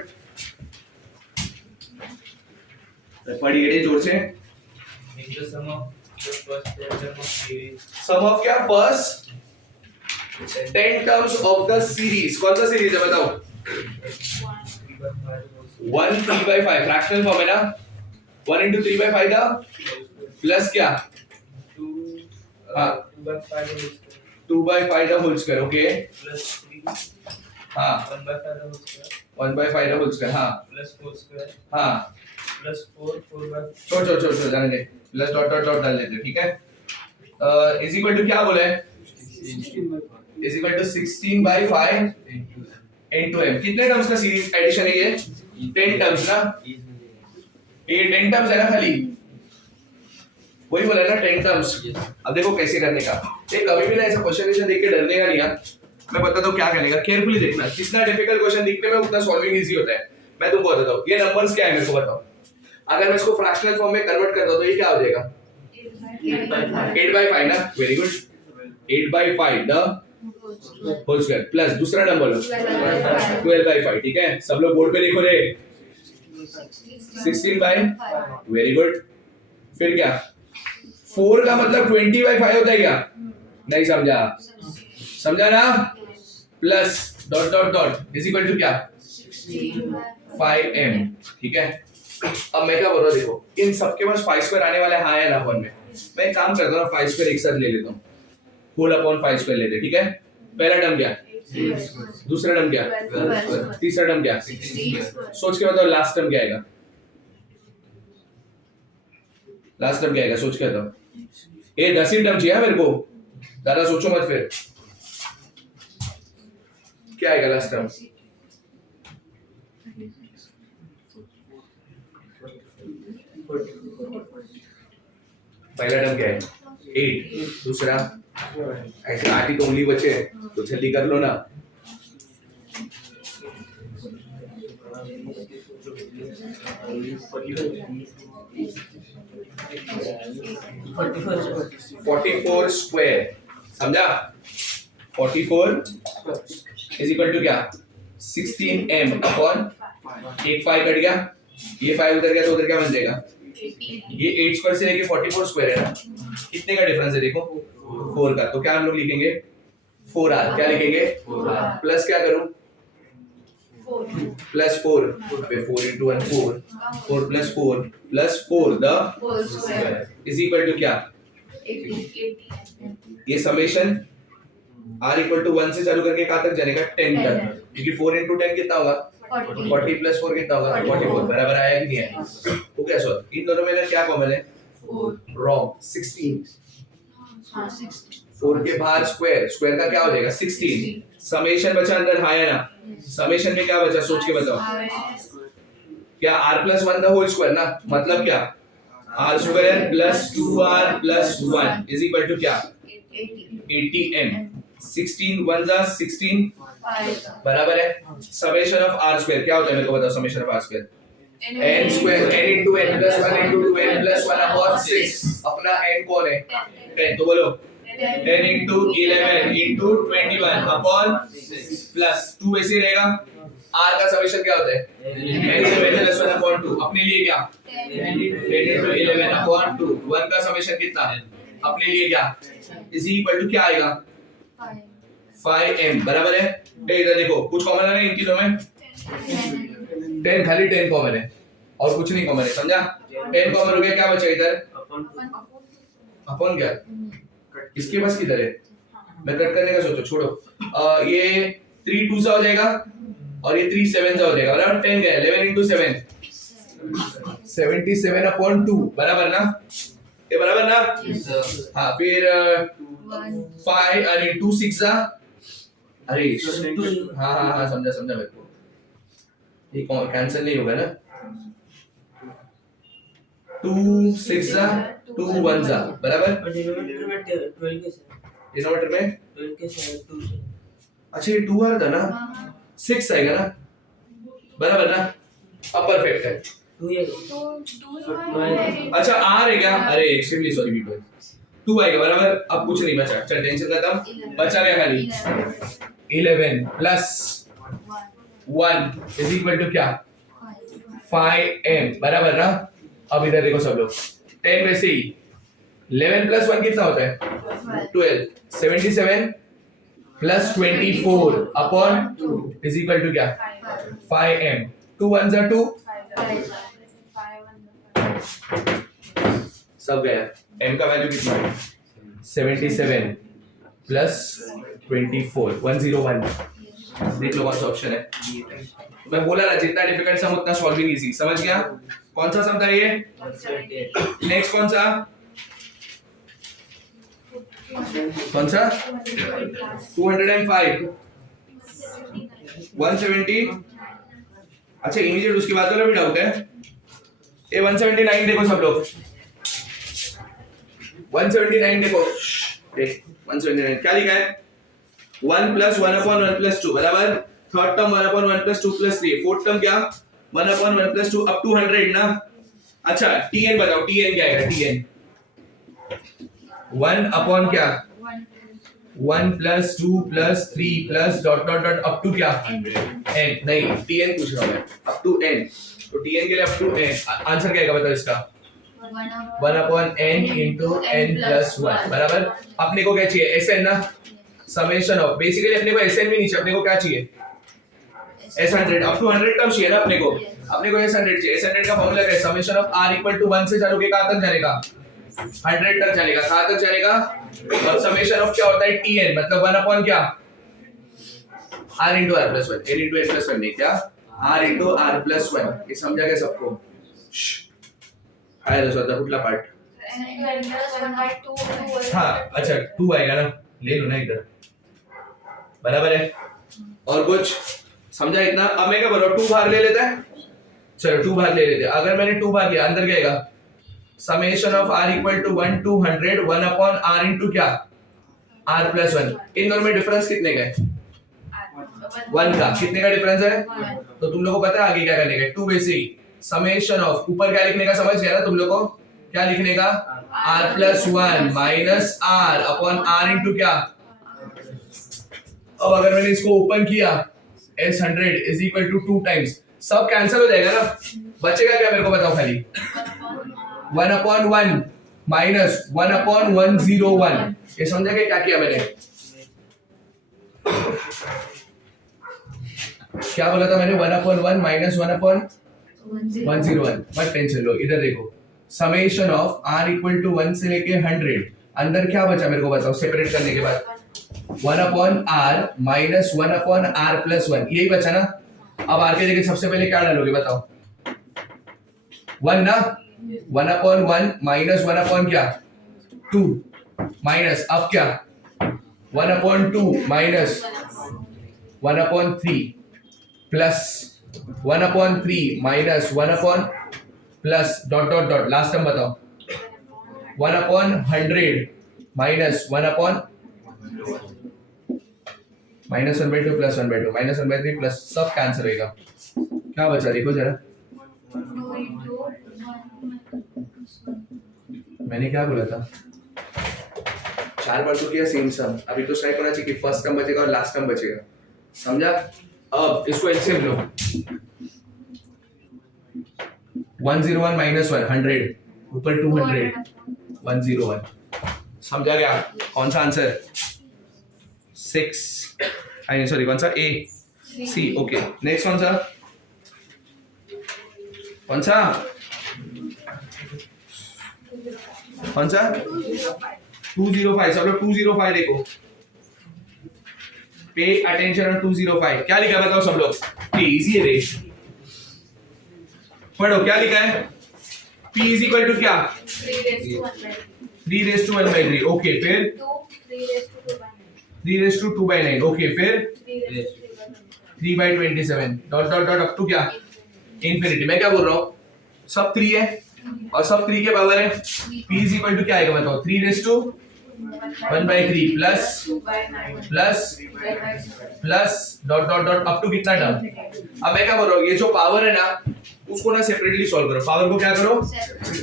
पढ़िए जोर से। सम ऑफ क्या? First 10 terms of the series, कौन सा सीरीज है बताओ? 1 3/5 फ्रैक्शनल फॉर्म है ना, 1 into 3/5 था प्लस क्या? 2/5 होल स्क्वायर, ओके, हाँ 1/5 होल स्क्वायर, हाँ प्लस 4 स्क्वायर, हाँ प्लस 4 छोड़ जाने दे, प्लस डॉट डॉट डॉट डाल देते, ठीक है? इज इक्वल टू क्या बोला है? Is equal to 16/5 into m, कितने टर्म्स का सीरीज एडिशन है ये? 10 टर्म्स ना, ये 10 टर्म्स है ना, खाली वही बोला ना 10 टर्म्स। अब देखो कैसे करने का, ये कभी भी ना ऐसा क्वेश्चन देख के डरने का नहीं यार, मैं बताता हूँ क्या करने का, केयरफुली देखना, जितना डिफिकल्ट क्वेश्चन दिखने में उतना सॉल्विंग इजी होता है। मैं तुमको बताता हूँ, ये नंबर्स क्या है मेरे को बताओ, अगर मैं इसको फ्रैक्शनल फॉर्म में कन्वर्ट करता हूँ तो ये क्या हो जाएगा? 8/5 ना, very good, 8/5 the whole square, plus दूसरा नंबर 12/5, ठीक है? सब लोग बोर्ड पे देखो रे, 16/5, वेरी गुड, फिर क्या? 4 का मतलब 20/5 होता है क्या? नहीं समझा, समझा ना? Plus dot dot dot is equal to क्या? 5m, ठीक है? अब मैं क्या बोल रहा हूँ देखो, इन सबके पास 5 स्क्वायर आने वाला है, हाँ या ना अपन में? मैं एक काम करता हूँ, 5 स्क्वायर एक साथ ले लेता हूँ, होल अपॉन 5 स्क्वायर लेते, ठीक है? पहला टर्म क्या? दूसरा टर्म क्या? तीसरा टर्म क्या? सोच के बताओ लास्ट टर्म क्या आएगा? लास्ट टर्म क्या आएगा? सोच के बताओ, ये 10 ही टर्म चाहिए मेरे को, ज्यादा सोचो मत, फिर क्या आएगा लास्ट टर्म? पहला टर्म क्या है? 8, दूसरा ऐसे 8 ही तो उंगली बचे, तो जल्दी कर लो ना। 44 स्क्वायर, समझा? 44 इज इक्वल टू क्या? 16m अपॉन एक 5 कट गया, ये 5 उधर गया तो उधर क्या बन जाएगा? ये 8 स्क्वायर से लेके 44 स्क्वायर है ना, कितने का डिफरेंस है देखो? 4 का। तो क्या हम लोग लिखेंगे? 4r। क्या लिखेंगे? प्लस क्या करूं? प्लस 4 पे 4 into 1 4 4 plus 4 the is equal to क्या? ये समेशन r equal to 1 से चालू करके कहाँ तक जानेगा? 10 तक, क्योंकि 4 into 10 कितना होगा? 40 plus 4 कितना होगा? 44। बराबर आया कि नहीं आया? हो गया सॉल्व। इन दोनों में ना क्या कॉमन है? रॉन्ग। 16 4 के बाहर स्क्वायर, स्क्वायर का क्या हो जाएगा? 16। समेशन बचा अंदर, हाँ है ना? समेशन में क्या बचा? सोच के बताओ। क्या r plus 1 the whole square ना, मतलब क्या? r square plus 2r plus 1 is equal to क्या? 80m। 16 1 जा 16 बराबर है समेशन ऑफ r square। क्या होता है मेरे को बताओ? Summation of r square n square n into n plus 1 into 2n plus 1 upon 6। अपना n कौन है? 10। तो बोलो 10 into 11 into 21 upon plus 2 ऐसे रहेगा। r का समेशन क्या होता है? n into n plus 1 upon 2। अपने लिए क्या? 10 into 11 upon 2। 1 का समेशन कितना है? अपने लिए क्या? इज इक्वल टू क्या आएगा? 5m। बराबर है। इधर देखो कुछ कॉमन है इन तीनों में? 10, खाली 10 कॉमन है और कुछ नहीं कॉमन है, समझा? 10 कॉमन हो गया, क्या बचा इधर? अपॉन क्या? इसके पास किधर है? मैं कट करने का सोचो, छोड़ो। ये 3 2 सा हो जाएगा और ये 3 7 सा हो जाएगा, बराबर? 10 गया, 11 into 7 77 upon 2। बराबर ना? ये बराबर ना? हाँ, फिर 5 अरे 2 6 सा, अरे हाँ हाँ हाँ समझा समझा मेरे को। ये कौन कैंसिल नहीं होगा ना? 2 6 सा 2 1 सा, बराबर? डिनोमिनेटर में 12 के साथ 2 से। अच्छा ये 2 आ रहा था ना, 6 आएगा ना, बराबर ना? अब परफेक्ट है। 2 ये अच्छा आ रहा है क्या? अरे एक्सट्रीमली सॉरी पीपल, 2 आएगा, बराबर? अब कुछ नहीं बचा, चल टेंशन खत्म। बचा क्या खाली? 11 प्लस 1 इज इक्वल टू क्या? 5m। बराबर ना? अब इधर देखो सब लोग, 10 वैसे ही 11 प्लस 1 कितना होता है? 12। 77 plus 24 upon 2 is equal to क्या? 5m। 2 1 जा 2, सब गया। m का वैल्यू कितना है? 77 प्लस 24 101। देख लो कौन सा ऑप्शन है। मैं बोला ना जितना डिफिकल्ट सम उतना सॉल्विंग इजी। समझ गया? कौन सा सम था ये? 178। नेक्स्ट कौन सा? कौन सा? 205 170। अच्छा इमीडिएट उसकी बात वाला भी डाउट है। ये 179 देखो सब लोग, 179 देखो, देख 179 क्या लिखा है? 1 plus 1 upon 1 plus 2, बराबर? Third term 1 upon 1 plus 2 plus 3। Fourth term क्या? 1 upon 1 plus 2 up to 100 ना? अच्छा tn बताओ, tn क्या आएगा? tn 1 upon क्या? 1 plus 2 plus 3 plus dot dot dot up to क्या? n। नहीं tn पूछ रहा हूँ मैं, up to n। तो tn के लिए up to n आंसर क्या आएगा बताओ इसका? 1 upon n into n plus 1। बराबर? अपने को क्या चाहिए? sn ना? समेशन ऑफ, बेसिकली अपने को sn भी नहीं चाहिए, अपने को क्या चाहिए? s100 अप टू 100 टर्म चाहिए ना अपने को s100 चाहिए। s100 का फॉर्मूला क्या है? Summation of r equal to 1 से चालू के कहां तक जाएगा? 100 तक चलेगा। कहां तक चलेगा? और समेशन ऑफ क्या होता है? tn, मतलब 1 अपॉन क्या? r into r plus 1, n into n plus 1 नहीं, क्या? r into r plus 1। ये समझा क्या सबको? आया तो कुठला पार्ट? हाँ अच्छा 2 आएगा ना, ले लो ना इधर, बराबर है? और कुछ समझा इतना? अब मैं क्या बोल रहा हूँ, 2 बाहर ले लेते हैं, चलो 2 बाहर ले लेते हैं। अगर मैंने 2 बाहर लिया, अंदर क्या आएगा? Summation of r equal to 1 to 100 1 upon r into क्या? r plus 1। इन दोनों में डिफरेंस कितने का है? 1 का। कितने का डिफरेंस है? तो तुम लोगों को पता है आगे क्या करने का? 2 वैसे ही समेशन ऑफ, ऊपर क्या लिखने का समझ गया ना तुम लोग को, क्या लिखने का, r plus 1 minus r upon r into क्या। अब अगर मैंने इसको ओपन किया S100 is equal to 2 times, सब कैंसिल हो जाएगा ना, बचेगा क्या मेरे को बताओ खाली, 1 अपॉन 1 माइनस 1 अपॉन 101। ये समझा क्या किया मैंने, क्या बोला था मैंने, 1 अपॉन 1 माइनस 1 अपॉन 101। मत टेंशन लो, इधर देखो, summation of r equal to 1 से लेके 100, अंदर क्या बचा मेरे को बताओ सेपरेट करने के बाद, 1 upon r minus 1 upon r plus 1, यही बचा ना। अब r के जगह सबसे पहले क्या डालोगे बताओ, 1 ना, 1 अपॉन 1 माइनस 1 अपॉन क्या 2 माइनस, अब क्या 1 upon 2 minus 1 upon 3 plus 1 upon 3 minus 1 upon plus dot dot dot, last term बताओ, 1 upon 100 minus 1 upon minus 1/2 plus 1/2 minus 1/3 plus, सब कैंसिल होगा। क्या बचा देखो जरा, 2 into 1 मैंने क्या बोला था, 4 बार तो किया सेम सम, अभी तो स्ट्राइक होना चाहिए कि फर्स्ट टर्म बचेगा और लास्ट टर्म बचेगा, समझा। अब इसको एलसीएम लो, 101 माइनस 1 100 ऊपर 200 101, समझा गया। कौन सा आंसर, 6, आई सॉरी कौन सा, ए सी, ओके। नेक्स्ट कौन सा, कौन सा, कौन सा 205, सब लोग 205 देखो, पे अटेंशन ऑन 205, क्या लिखा है बताओ सब लोग, इजी है रे, पढ़ो क्या लिखा है, p इज इक्वल टू क्या, 3 raised to 1 by 3, ओके, फिर 3 raised to 2 by 9, ओके, फिर 3 by 27 dot dot dot up to क्या, इंफिनिटी। मैं क्या बोल रहा हूँ, सब 3 है और सब 3 के पावर है, p इज इक्वल टू क्या आएगा बताओ, 3 raised to 1 by 3 plus plus plus dot dot dot up to कितना टर्म। अब मैं क्या बोल रहा हूँ, ये जो पावर है ना उसको ना सेपरेटली सॉल्व करो, पावर को क्या करो,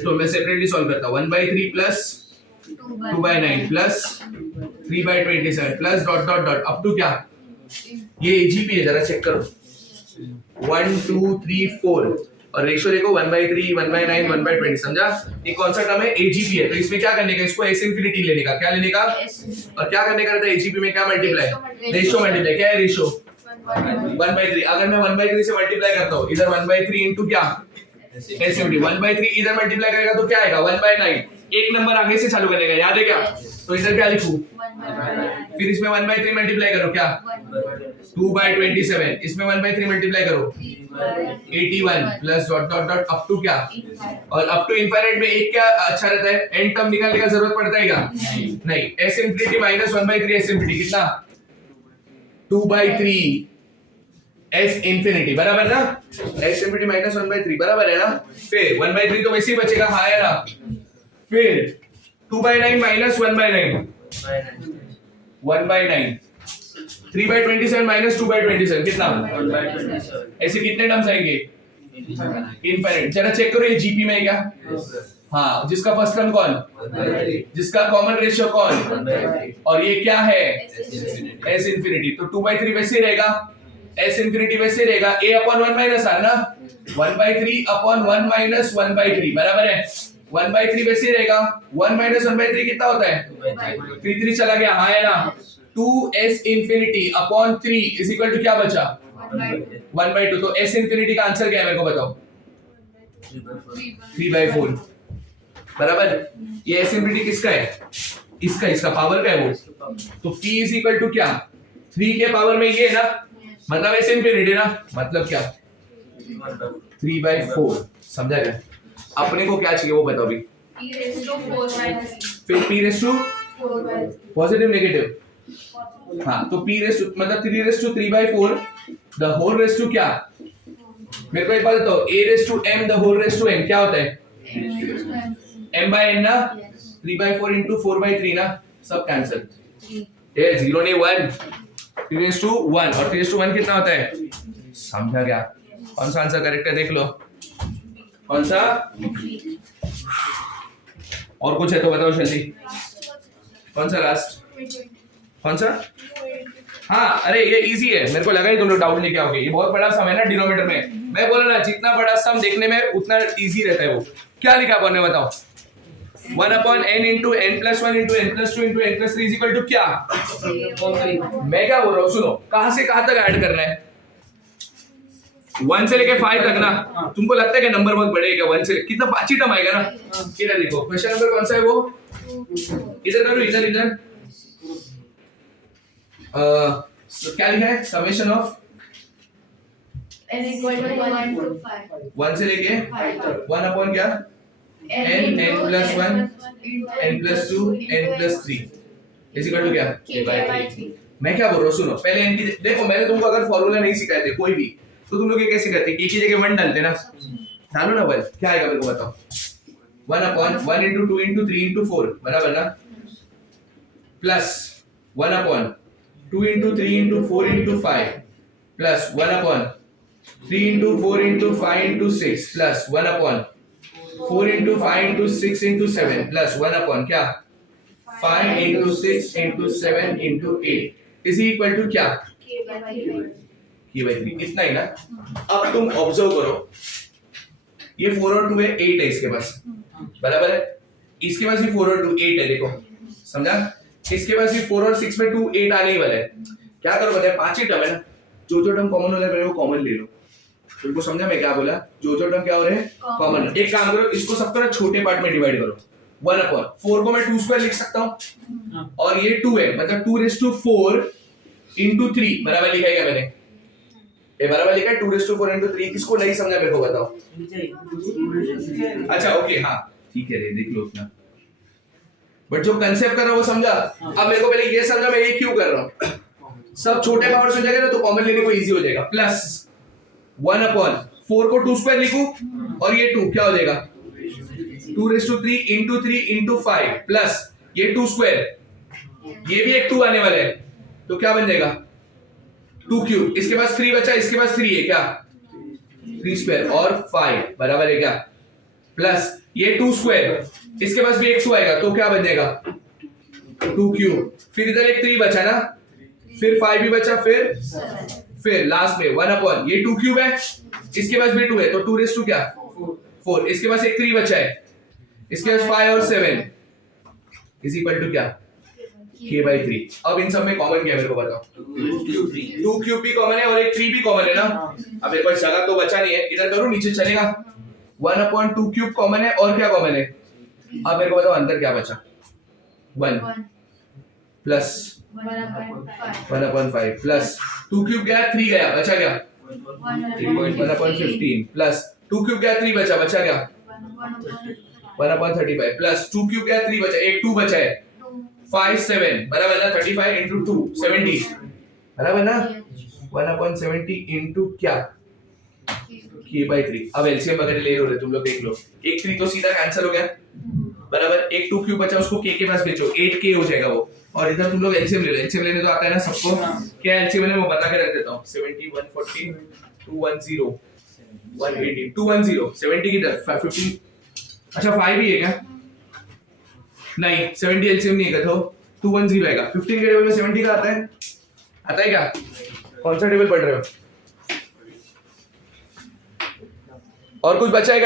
तो मैं सेपरेटली सॉल्व करता हूँ, 1 by 3 plus 2 by 9 plus 3 by 27 plus dot dot dot up to क्या, ये एजीपी है, जरा चेक करो, 1 2 3 4 और रेशियो देखो 1 by 3 1 by 9 1 by 20, समझा। ये कौन सा टर्म है, एजीपी है, तो इसमें क्या करने का, इसको एस इंफिनिटी लेने का, क्या लेने का, और क्या करने का रहता है एजीपी में, क्या मल्टीप्लाई, रेशियो मल्टीप्लाई, क्या है रेशियो 1 by 3, अगर मैं 1 by 3 से मल्टीप्लाई करता हूँ, इधर 1 by 3 इंटू क्या एस इंफिनिटी, 1 by 3 इधर मल्टीप्लाई करेगा तो क्या आएगा 1 by 9, एक नंबर आगे से चालू करने का, याद है क्या, तो इधर क्या लिखूं, फिर इसमें 1 by 3 मल्टीप्लाई करो क्या 2 by 27, इसमें 1 by 3 मल्टीप्लाई करो 81 plus dot dot dot up to क्या, और अप टू इनफाइनाइट में एक क्या अच्छा रहता है, एंड टर्म निकालने का जरूरत पड़ता है क्या, नहीं, S infinity minus 1 by 3 S infinity कितना 2 by 3 एस इंफिनिटी, बराबर ना, एस इंफिनिटी माइनस 1 by 3 बराबर है ना, फिर 1 by 3 तो वैसे ही बचेगा, हाँ है ना, फिर 2 by 9 minus 1 by 9 1 by 9 3 by 27 minus 2 by 27 कितना 1 by 27, ऐसे कितने टर्म्स आएंगे, इनफाइनाइट। जरा चेक करो ये जीपी में है क्या, हाँ, जिसका फर्स्ट टर्म कौन, जिसका कॉमन रेशियो कौन, और ये क्या है एस इंफिनिटी, तो 2 by 3 वैसे रहेगा, एस इंफिनिटी वैसे रहेगा, a अपॉन 1 माइनस r ना, 1 by 3 अपॉन 1 माइनस 1 by 3 बराबर है, 1 by 3 वैसे रहेगा, 1 माइनस 1 by 3 कितना होता है 3 3 चला गया, हाँ है ना, 2s infinity upon 3 is equal to क्या बचा 1 by 2, तो s इंफिनिटी का आंसर क्या है मेरे को बताओ 3 by 4, बराबर। ये s इंफिनिटी किसका है, इसका पावर का है वो, तो p इज इक्वल टू क्या 3 के पावर में ये है ना, मतलब s इंफिनिटी ना, मतलब क्या 3 by 4, समझा क्या। अपने को क्या चाहिए वो बताओ अभी, p raised to 4 by 3, फिर p raise to 4 by 3, positive negative, हाँ, तो p रेस टू मतलब 3 raise to 3 by 4 the whole raise to क्या, मेरे को एक बात बताओ, a raise to m the whole raise to m क्या होता है m by n ना, 3 by 4 into 4 by 3 ना, सब कैंसिल, ये 0 नहीं 1, 3 रेस टू 1 और 3 रेस टू 1 कितना होता है, समझा क्या। कौन सा आंसर करेक्ट है देख लो, कौन सा? और कुछ है तो बताओ जल्दी। कौन सा लास्ट? कौन सा? हाँ, अरे ये इजी है, मेरे को लगा ही तुम लोग डाउट लेके आओगे। ये बहुत बड़ा सम है ना डिनोमिनेटर में। मैं बोला ना, जितना बड़ा सम देखने में उतना इजी रहता है वो। क्या लिखा अपन ने बताओ? 1 upon n into n plus 1 into n plus 2 into n plus 3 is equal to क्या? मैं क्या बोल रहा हूँ सुनो, कहां से कहां तक ऐड करना है? 1 से लेके 5 तक ना। तुमको लगता है कि नंबर बहुत बड़े है क्या? 1 से कितना 5 ही टर्म आएगा ना। इधर देखो, क्वेश्चन नंबर कौन सा है वो? इधर करो, इधर क्या लिखा है? Summation of n equal to 1 to 5 1 से लेके 1 अपॉन क्या? n plus 1 n plus 2 n plus 3 is equal to क्या? k by 3। मैं क्या बोल रहा हूँ सुनो, पहले n की देखो, मैंने तुमको अगर फॉर्मूला नहीं सिखाए थे कोई भी, तो तुम लोग ये कैसे करते? k की जगह 1 डालते ना। डालो ना 1, क्या आएगा मेरे को बताओ? 1 अपॉन 1 into 2 into 3 into 4 बराबर ना, plus 1 upon 2 into 3 into 4 into 5 plus 1 upon 3 into 4 into 5 into 6 plus 1 upon 4 into 5 into 6 into 7 plus 1 upon क्या? 5 into 6 into 7 into 8 is equal to क्या? k by 3। की बाई 3। इतना ही ना। अब तुम ऑब्जर्व करो, ये 4 और 2 है, 8 है इसके पास, बराबर है। इसके पास भी 4 और 2 8 है, देखो समझा? इसके पास भी 4 और 6 में 2 8 आने ही वाला है। क्या करो पता है? 5 ही टर्म है ना, जो टर्म कॉमन हो रहा है वो कॉमन ले लो। तुमको समझा मैं क्या बोला? जो टर्म क्या हो रहे हैं? कॉमन। एक काम करो, इसको सबको ना छोटे पार्ट में डिवाइड करो। 1 अपॉन 4 को मैं 2 स्क्वायर लिख सकता हूं, और ये 2 है, मतलब 2 raised to 4 into 3 बराबर लिखा है क्या मैंने? ये बराबर लिखा है 2 raised to 4 into 3। किसको नहीं समझा मेरे को बताओ? अच्छा ओके, हाँ ठीक है, देख लो उतना, बट जो कंसेप्ट कर रहा हूं वो समझा। अब मेरे को पहले ये समझा मैं ये क्यों कर रहा हूं। सब छोटे पावर्स हो जाएगा ना तो कॉमन लेने को इजी हो जाएगा। प्लस 1 अपॉन 4 को 2 स्क्वायर लिखूं, और ये 2 क्या हो जाएगा? 2 raised to 3 into 3 into 5 plus ये 2 स्क्वायर, ये भी एक 2 आने वाला है, तो क्या बन जाएगा? 2 क्यूब। इसके पास 3 बचा, इसके पास 3 है क्या? 3 स्क्वायर और 5 बराबर है क्या? प्लस ये 2 स्क्वायर, इसके पास भी एक 2 आएगा, तो क्या बन जाएगा? 2 क्यूब। फिर इधर एक 3 बचा ना, फिर 5 भी बचा, फिर लास्ट में 1 अपॉन ये 2 क्यूब है, इसके पास भी 2 है, तो 2 raised to क्या? 4। इसके पास एक 3 बचा है, इसके पास 5 और 7 इज इक्वल टू क्या? k by 3। अब इन सब में कॉमन क्या है मेरे को बताओ? 2 क्यूब भी कॉमन है और एक 3 भी कॉमन है ना। अब मेरे पास जगह तो बचा नहीं है, इधर करूं नीचे चलेगा? 1 अपॉन 2 क्यूब कॉमन है, और क्या कॉमन है? अब मेरे को बताओ अंदर क्या बचा? 1 प्लस 1 अपॉन 5 प्लस 2 क्यूब गया, 3 गया, बचा क्या? 1 अपॉन 15 प्लस 2 क्यूब गया, 3 बचा, बचा क्या? 1 अपॉन 35 प्लस 2 क्यूब गया, 3 बचा, एक 2 बचा है, 5 7 बराबर ना, 35 into 2 70 बराबर ना। 1 अपॉन 70 into क्या? k by 3। अब एलसीएम वगैरह ले लो, तुम लोग देख लो, एक 3 तो सीधा कैंसिल हो गया, बराबर। एक 2 क्यूब बचा, उसको k के पास भेजो, 8k हो जाएगा वो। और इधर तुम लोग एलसीएम ले लो, एलसीएम लेने तो आता है ना सबको। क्या एलसीएम है मैं बता के रख देता हूं। 70 140 210 180 210 70 की तरफ 15। अच्छा 5 ही है क्या? नहीं, 70 एलसीएम नहीं है, तो 210 आएगा। 15 के टेबल में 70 का आता है? आता है क्या? कौन सा टेबल पढ़ रहे हो? और कुछ बचा है क्या?